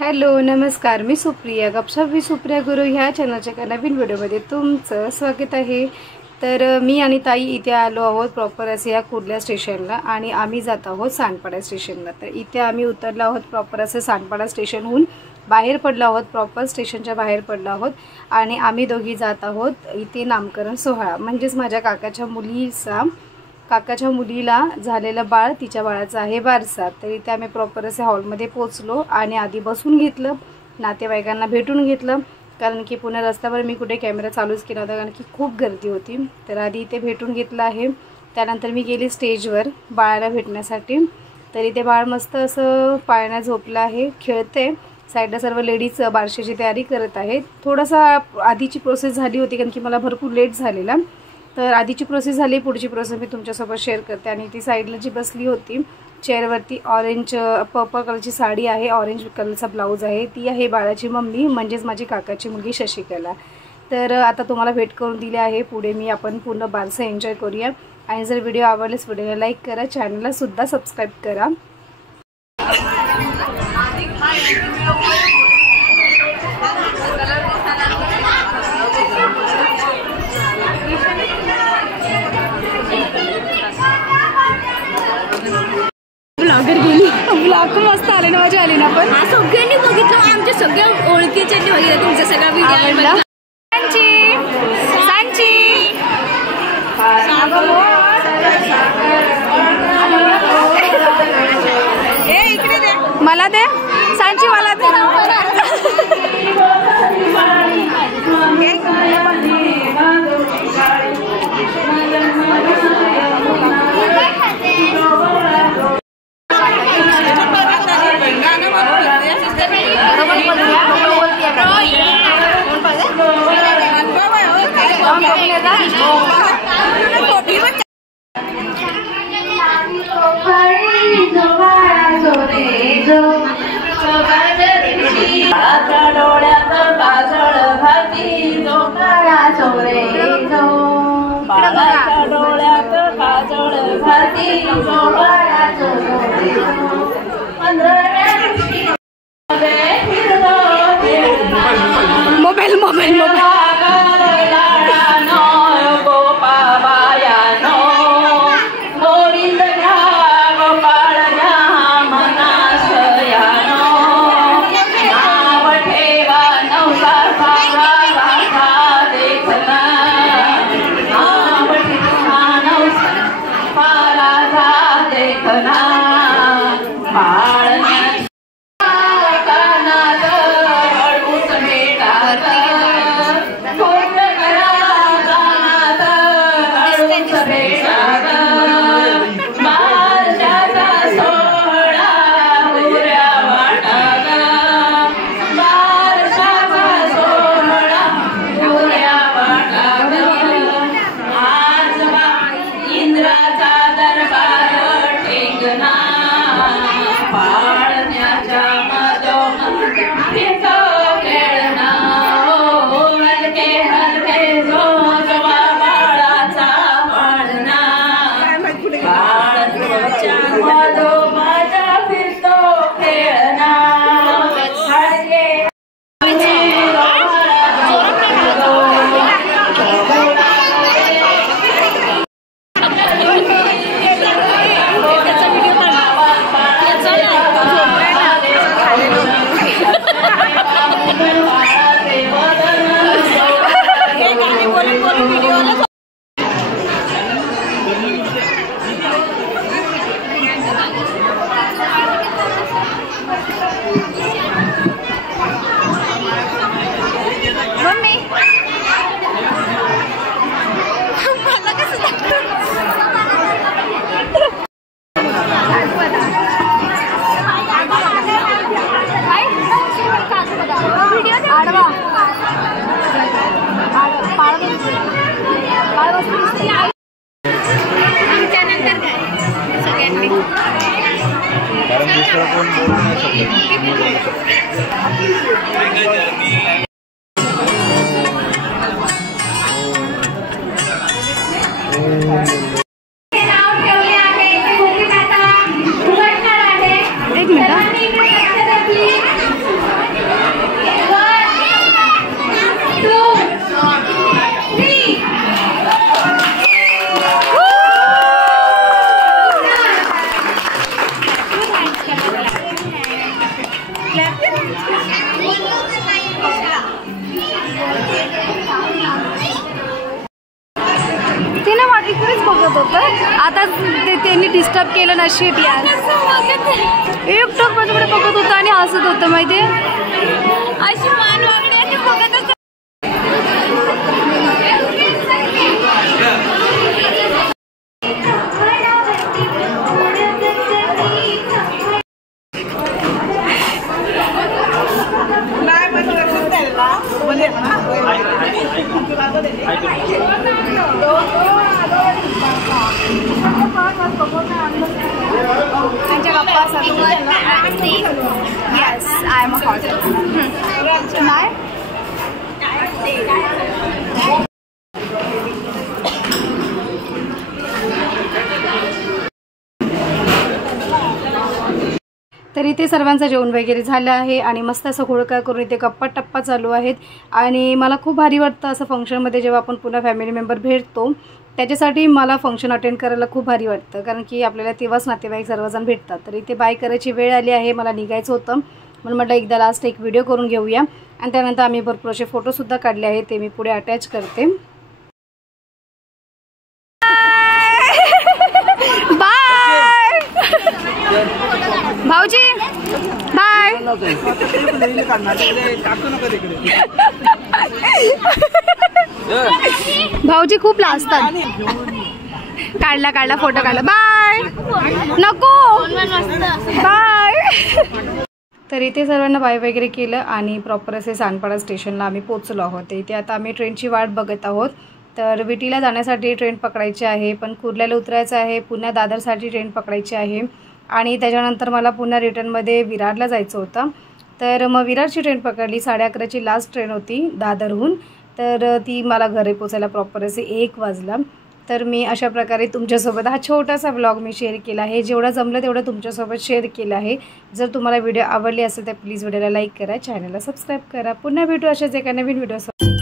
Hello नमस्कार, मी सुप्रिया गपशप with Supriya गुरु ह्या चॅनलच्या एका नवीन व्हिडिओमध्ये तुमचं स्वागत आहे। तर मी आणि ताई इथे आलो आहोत प्रॉपर असे या कुर्ला स्टेशनला आणि आम्ही जात आहोत सांडपाडा स्टेशनला। तर इथे आम्ही उतरलो आहोत प्रॉपर असे सांडपाडा स्टेशनहून बाहेर पडलो आहोत, प्रॉपर स्टेशनच्या बाहेर पडलो आहोत आणि आम्ही दोघी जात आहोत इथे नामकरण सोहळा, म्हणजेच माझ्या काकाच्या मुलीला झालेलं बाळ, तिच्या बाळाचा आहे बारसा। तर इथे आम्ही प्रॉपर असे हॉलमध्ये पोहोचलो आणि आधी बसून घेतलं, नातेवाईकांना भेटून घेतलं, कारण की पुन्हा रस्त्यावर मी कुठे कॅमेरा चालूच केला होता कारण की खूप गर्दी होती। तर आधी इथे भेटून घेतलं आहे, त्यानंतर मी गेली स्टेजवर बाळाला भेटण्यासाठी। तर इथे बाळ मस्त असं पाळण्यात झोपलं आहे, खेळते, साईडला सर्व लेडीज बारशाची तयारी करत आहेत। थोडासा आधीची प्रोसेस झाली होती कारण की मला भरपूर लेट झालेला, तर आधीची प्रोसेस झाली, पुढची प्रोसेस मी तुमच्यासोबत शेअर करते। आणि ती साईडला जी बसली होती चेअरवरती, ऑरेंज पर्पल कलरची साडी आहे, ऑरेंज कलरचा ब्लाऊज आहे, ती आहे बाळाची मम्मी, म्हणजेच माझी काकाची मुलगी शशिकला। तर आता तुम्हाला भेट करून दिली आहे, पुढे आपण पूर्ण बारसा एन्जॉय करूया। आणि जर व्हिडिओ आवडल्यास व्हिडिओला लाईक करा, चॅनलला सुद्धा सबस्क्राईब करा। ब्लॉगर गेली, ब्लॉग मस्त आले ना, माझी आली ना, पण सगळ्यांनी बघितलं, आमच्या सगळ्या ओळखीच्यांनी बघितलं तुमचा सगळा व्हिडिओ। इकडे दे, मला दे सांची, मला दे। मोबाईल मोबाईल मोबाईल ते ना वाट इकडेच बघत होतं, आता त्यांनी डिस्टर्ब केलं ना. शेट यार, एकटक माझ्याकडे बघत होतं आणि हसत होतं माहितीये. अशी मान वागडी आणि बघत असते. Yes, I am a hot. Tonight? तर इथे सर्वांचं जेवण वगैरे झालं आहे आणि मस्त असं खोडका करून इथे गप्पा टप्पा चालू आहेत. आणि मला खूप भारी वाटतं असं फंक्शनमध्ये जेव्हा आपण पुन्हा फॅमिली मेंबर भेटतो, त्याच्यासाठी मला फंक्शन अटेंड करायला खूप भारी वाटतं, कारण की आपल्याला तेव्हाच नातेवाईक सर्वजण भेटतात. तर इथे बाय करायची वेळ आली आहे, मला निघायचं होतं म्हणून म्हटलं एकदा लास्ट एक व्हिडिओ करून घेऊया. आणि त्यानंतर आम्ही भरपूर असे फोटोसुद्धा काढले आहेत, ते मी पुढे अटॅच करते. बाय भाऊजी, बाय. भाऊजी खूप लाजतात. काढला फोटो काढला. बाय. नको बाय. तर इथे सर्वांना बाय वगैरे केलं आणि प्रॉपर असे सानपाडा स्टेशनला आम्ही पोचलो आहोत. इथे आता आम्ही ट्रेनची वाट बघत आहोत. तर विटीला जाण्यासाठी ट्रेन पकडायची आहे, पण कुर्ल्याला उतरायचं आहे, पुन्हा दादरसाठी ट्रेन पकडायची आहे आणि त्याच्यानंतर मला पुन्हा रिटर्नमध्ये विरारला जायचं होतं. तर मग विरारची ट्रेन पकडली. 11:30ची लास्ट ट्रेन होती दादरहून. तर ती मला घरी पोचायला प्रॉपर असे 1 वाजला. तर मी अशा प्रकारे तुमच्यासोबत हा छोटासा व्लॉग मी शेअर केला आहे. जेवढं जमलं तेवढं तुमच्यासोबत शेअर केलं आहे. जर तुम्हाला व्हिडिओ आवडली असेल तर प्लीज व्हिडिओला लाईक करा, चॅनलला सबस्क्राईब करा. पुन्हा भेटू अशाच एका नवीन व्हिडिओसोबत.